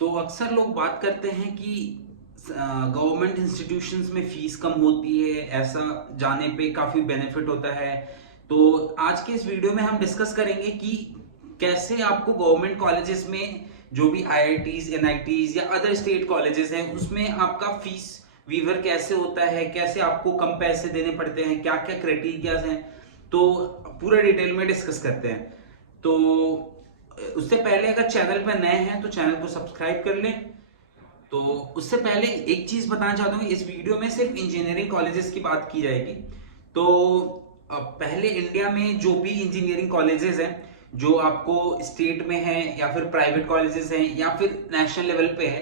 तो अक्सर लोग बात करते हैं कि गवर्नमेंट इंस्टीट्यूशंस में फीस कम होती है, ऐसा जाने पे काफी बेनिफिट होता है। तो आज के इस वीडियो में हम डिस्कस करेंगे कि कैसे आपको गवर्नमेंट कॉलेजेस में जो भी आईआईटीज, एनआईटीज या अदर स्टेट कॉलेजेस हैं उसमें आपका फीस वीवर कैसे होता है, कैसे आपको कम पैसे देने पड़ते हैं, क्या क्या क्राइटेरिया हैं, तो पूरा डिटेल में डिस्कस करते हैं। तो उससे पहले अगर चैनल पर नए हैं तो चैनल को सब्सक्राइब कर लें। तो उससे पहले एक चीज बताना चाहता हूँ, इस वीडियो में सिर्फ इंजीनियरिंग कॉलेजेस की बात की जाएगी। तो पहले इंडिया में जो भी इंजीनियरिंग कॉलेजेस हैं जो आपको स्टेट में है या फिर प्राइवेट कॉलेजेस हैं या फिर नेशनल लेवल पे है,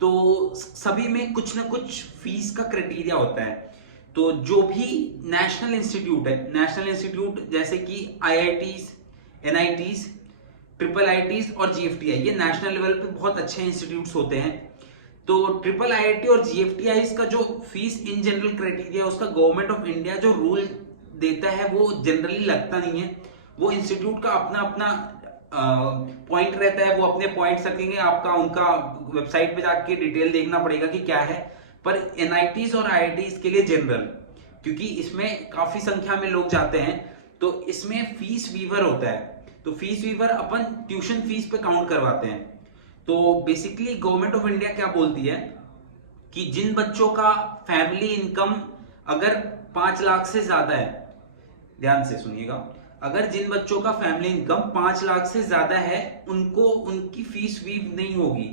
तो सभी में कुछ ना कुछ फीस का क्राइटेरिया होता है। तो जो भी नेशनल इंस्टीट्यूट है, नेशनल इंस्टीट्यूट जैसे कि आईआईटीज, एनआईटीज, ट्रिपल आईटीज और जीएफटीआई, ये नेशनल लेवल पे बहुत अच्छे इंस्टीट्यूट्स होते हैं। तो ट्रिपल आईआईटी और जीएफटीआई का जो फीस इन जनरल क्राइटेरिया, उसका गवर्नमेंट ऑफ इंडिया जो रूल देता है वो जनरली लगता नहीं है। वो इंस्टीट्यूट का अपना अपना पॉइंट रहता है, वो अपने पॉइंट्स रखेंगे, आपका उनका वेबसाइट पे जाके डिटेल देखना पड़ेगा कि क्या है। पर एनआईटीज और आईआईटीज के लिए जनरल, क्योंकि इसमें काफी संख्या में लोग जाते हैं, तो इसमें फीस वीवर होता है। तो फीस वीवर अपन ट्यूशन फीस पे काउंट करवाते हैं। तो बेसिकली गवर्नमेंट ऑफ इंडिया क्या बोलती है कि जिन बच्चों का फैमिली इनकम अगर 5 लाख से ज्यादा है, ध्यान से सुनिएगा, अगर जिन बच्चों का फैमिली इनकम 5 लाख से ज्यादा है उनको उनकी फीस वीव नहीं होगी,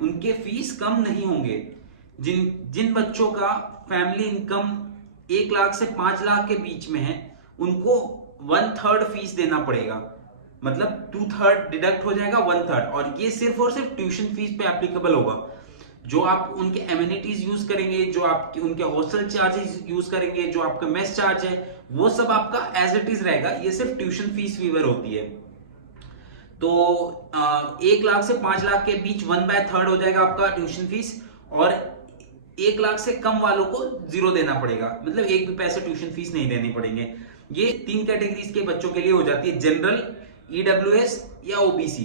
उनके फीस कम नहीं होंगे। जिन जिन बच्चों का फैमिली इनकम 1 लाख से 5 लाख के बीच में है उनको 1/3 फीस देना पड़ेगा। मतलब 2/3 डिडक्ट हो जाएगा, 1/3। और ये सिर्फ और सिर्फ ट्यूशन फीस पे एप्लीकेबल होगा। जो आप उनके एमिनिटीज यूज करेंगे, जो आपके उनके हॉस्टल चार्जेस यूज करेंगे, जो आपका मेस चार्ज है, वो सब आपका एज इट इज रहेगा। ये सिर्फ ट्यूशन फीस वीवर होती है। तो 1 लाख से 5 लाख के बीच 1/3 हो जाएगा आपका ट्यूशन फीस। और 1 लाख से कम वालों को 0 देना पड़ेगा, मतलब एक भी पैसे ट्यूशन फीस नहीं देने पड़ेंगे। ये 3 कैटेगरीज के बच्चों के लिए हो जाती है, जनरल, ईडब्ल्यूएस या ओबीसी।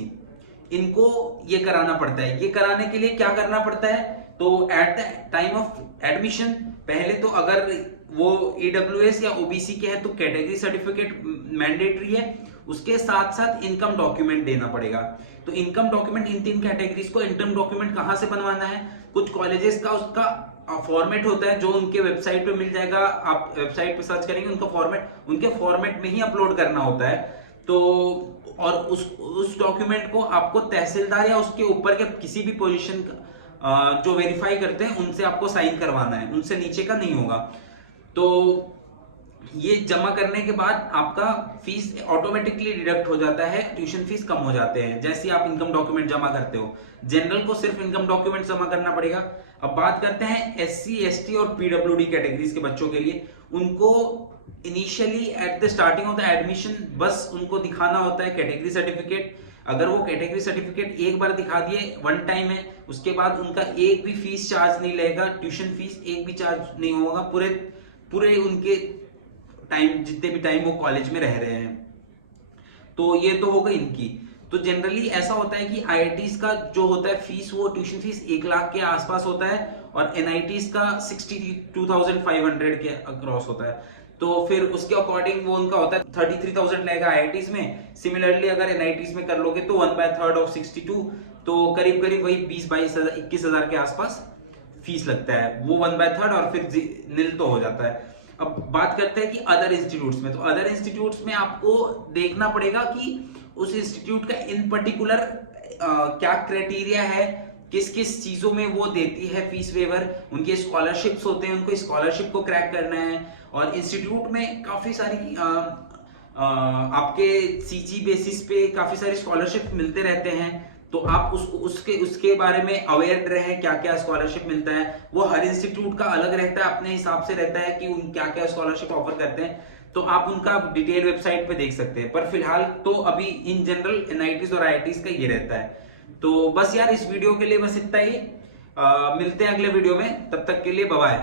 इनको ये कराना पड़ता है। ये कराने के लिए क्या करना पड़ता है, तो at the time of admission पहले तो अगर वो ईडब्ल्यूएस या ओबीसी के हैं तो कैटेगरी सर्टिफिकेट मैंडेटरी है, उसके साथ साथ इनकम डॉक्यूमेंट देना पड़ेगा। तो इनकम डॉक्यूमेंट इन 3 कैटेगरीज को इनकम डॉक्यूमेंट कहां से बनवाना है, कुछ कॉलेजेस का उसका फॉर्मेट होता है जो उनके वेबसाइट पे मिल जाएगा। आप वेबसाइट पे सर्च करेंगे, उनका फॉर्मेट उनके फॉर्मेट में ही अपलोड करना होता है। तो और उस डॉक्यूमेंट को आपको तहसीलदार या उसके ऊपर के किसी भी पोजीशन जो वेरीफाई करते हैं उनसे आपको साइन करवाना है, उनसे नीचे का नहीं होगा। तो ये जमा करने के बाद आपका फीस ऑटोमेटिकली डिडक्ट हो जाता है, ट्यूशन फीस कम हो जाते हैं जैसे आप इनकम डॉक्यूमेंट जमा करते हो। जनरल को सिर्फ इनकम डॉक्यूमेंट जमा करना पड़ेगा। अब बात करते हैं एससी, एसटी और पीडब्ल्यूडी कैटेगरीज के बच्चों के लिए। उनको initially at the starting of the admission बस उनको दिखाना होता है कैटेगरी सर्टिफिकेट। अगर वो कैटेगरी सर्टिफिकेट एक बार दिखा दिए, वन टाइम है, उसके बाद उनका एक भी फीस चार्ज नहीं लगेगा, ट्यूशन फीस एक भी चार्ज नहीं होगा पूरे पूरे उनके टाइम, जितने भी टाइम वो कॉलेज में रह रहे हैं। तो ये तो हो गई इनकी। तो जनरली ऐसा होता है कि आईआईटीज का जो होता है फीस, वो ट्यूशन फीस 1 लाख के आसपास होता है और एनआईटीज का 62,500 के अक्रॉस होता है। तो फिर उसके अकॉर्डिंग वो उनका होता है 33,000 लगेगा आईआईटीज में। सिमिलरली अगर एनआईटीज में कर लोगे तो 1/3 ऑफ 62, तो करीब करीब वही 20-22,000 21,000 के आसपास फीस लगता है। वो 1/3 और फिर नील तो हो जाता है। अब बात करते हैं कि अदर इंस्टीट्यूट्स में। तो अदर इंस्टीट्यूट्स में आपको देखना पड़ेगा कि उस इंस्टीट्यूट का इन पर्टिकुलर क्या क्राइटेरिया है, किस किस चीजों में वो देती है फीस वेवर। उनके स्कॉलरशिप्स होते हैं, उनको स्कॉलरशिप को क्रैक करना है। और इंस्टीट्यूट में काफी सारी आपके सीजी बेसिस पे काफी सारी स्कॉलरशिप मिलते रहते हैं। तो आप उसके बारे में अवेयर रहें, क्या क्या स्कॉलरशिप मिलता है। वो हर इंस्टीट्यूट का अलग रहता है, अपने हिसाब से रहता है कि उन क्या क्या स्कॉलरशिप ऑफर करते हैं। तो आप उनका डिटेल वेबसाइट पे देख सकते हैं। पर फिलहाल तो अभी इन जनरल एनआईटीज और आईआईटीज का ये रहता है। तो बस यार, इस वीडियो के लिए बस इतना ही। मिलते हैं अगले वीडियो में, तब तक के लिए बाय बाय।